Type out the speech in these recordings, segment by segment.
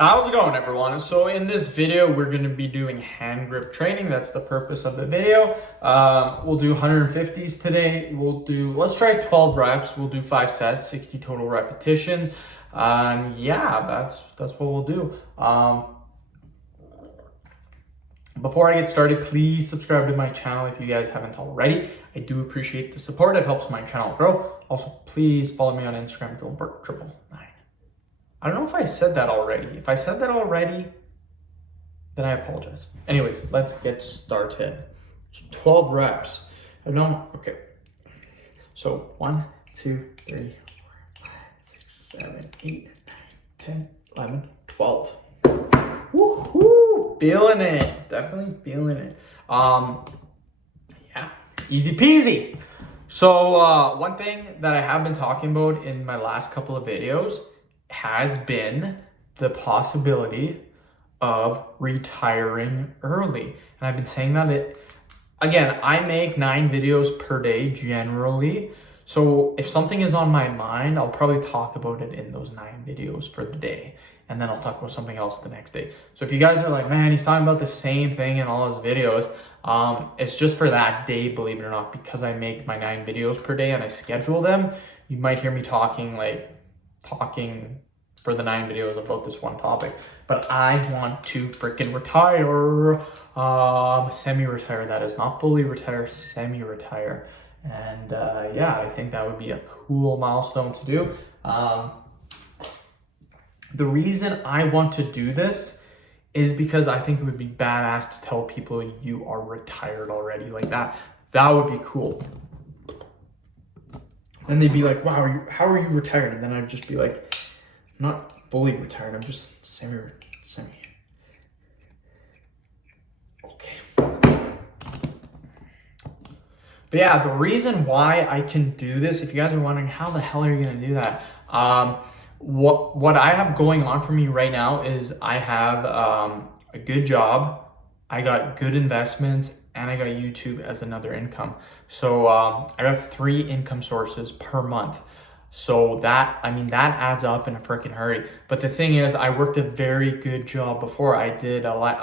How's it going, everyone? So in this video, we're going to be doing hand grip training. That's the purpose of the video. We'll do 150s today. Let's try 12 reps. We'll do 5 sets, 60 total repetitions. Yeah, that's what we'll do. Before I get started, please subscribe to my channel if you guys haven't already. I do appreciate the support. It helps my channel grow. Also, please follow me on Instagram, DylanBurke999. I don't know if I said that already. If I said that already, then I apologize. Anyways, let's get started. 12 reps. Okay. So 1, 2, 3, 4, 5, 6, 7, 8, 9, 10, 11, 12. Woohoo! Feeling it. Definitely feeling it. Yeah, easy peasy. So one thing that I have been talking about in my last couple of videos has been the possibility of retiring early. And I've been saying that again, I make 9 videos per day generally. So if something is on my mind, I'll probably talk about it in those 9 videos for the day. And then I'll talk about something else the next day. So if you guys are like, man, he's talking about the same thing in all his videos, it's just for that day, believe it or not, because I make my 9 videos per day and I schedule them. You might hear me talking for the 9 videos about this one topic, but I want to freaking retire, semi-retire, that is, not fully retire, semi-retire. And yeah, I think that would be a cool milestone to do. The reason I want to do this is because I think it would be badass to tell people you are retired already like that. That would be cool. Then they'd be like, wow, how are you retired? And then I'd just be like, not fully retired, I'm just semi. Okay. But yeah, the reason why I can do this, if you guys are wondering, how the hell are you gonna do that? What I have going on for me right now is I have a good job, I got good investments, and I got YouTube as another income. So I got 3 income sources per month. So that adds up in a freaking hurry. But the thing is, I worked a very good job before. I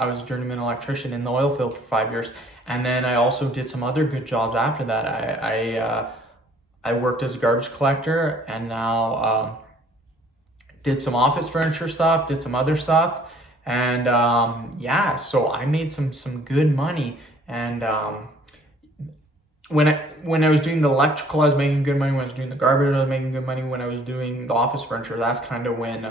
was a journeyman electrician in the oil field for 5 years. And then I also did some other good jobs after that. I worked as a garbage collector, and now did some office furniture stuff, did some other stuff. And yeah, so I made some good money. And when I was doing the electrical, I was making good money. When I was doing the garbage, I was making good money. When I was doing the office furniture, that's kind of when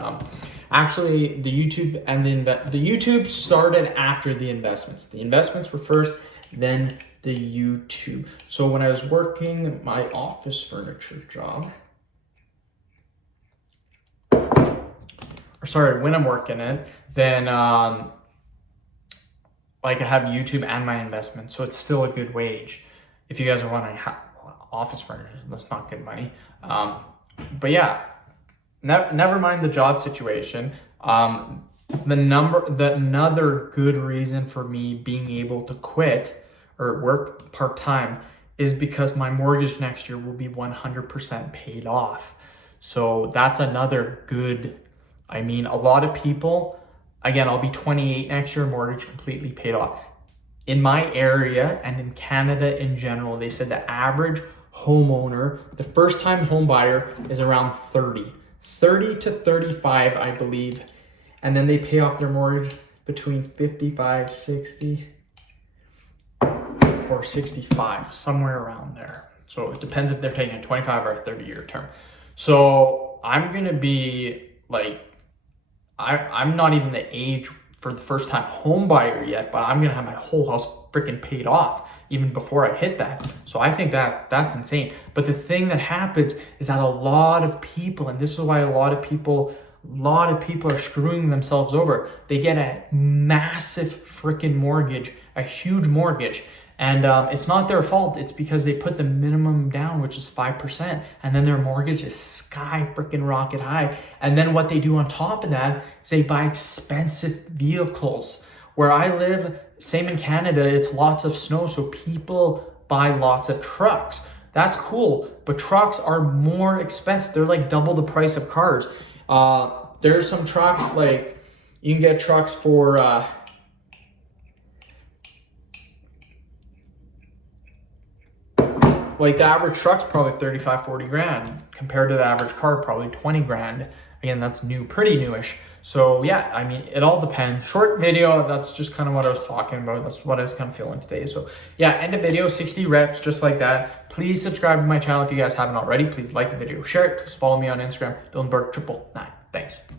actually the YouTube and the YouTube started after the investments. The investments were first, then the YouTube. So when I was working my office furniture job, when I'm working it, then like I have YouTube and my investment, so it's still a good wage. If you guys are wondering how office furniture, that's not good money. But yeah, never mind the job situation. Another good reason for me being able to quit or work part-time is because my mortgage next year will be 100% paid off. So that's another good, a lot of people, again, I'll be 28 next year, mortgage completely paid off. In my area and in Canada in general, they said the average homeowner, the first time home buyer, is around 30 to 35, I believe. And then they pay off their mortgage between 55, 60, or 65, somewhere around there. So it depends if they're taking a 25 or a 30-year term. So I'm gonna be like, I'm not even the age for the first time home buyer yet, but I'm gonna have my whole house freaking paid off even before I hit that. So I think that's insane. But the thing that happens is that a lot of people, and this is why a lot of people are screwing themselves over. They get a massive freaking mortgage, a huge mortgage. And it's not their fault. It's because they put the minimum down, which is 5%, and then their mortgage is sky freaking rocket high. And then what they do on top of that is they buy expensive vehicles. Where I live, same in Canada, it's lots of snow, so people buy lots of trucks. That's cool, but trucks are more expensive. They're like double the price of cars. There's some trucks like You can get trucks for like the average truck's probably 35, 40 grand compared to the average car, probably 20 grand. Again, that's new, pretty newish. So yeah, I mean, it all depends. Short video, that's just kind of what I was talking about. That's what I was kind of feeling today. So yeah, end of video, 60 reps, just like that. Please subscribe to my channel if you guys haven't already. Please like the video, share it. Please follow me on Instagram, Dylan Burke 999. Thanks.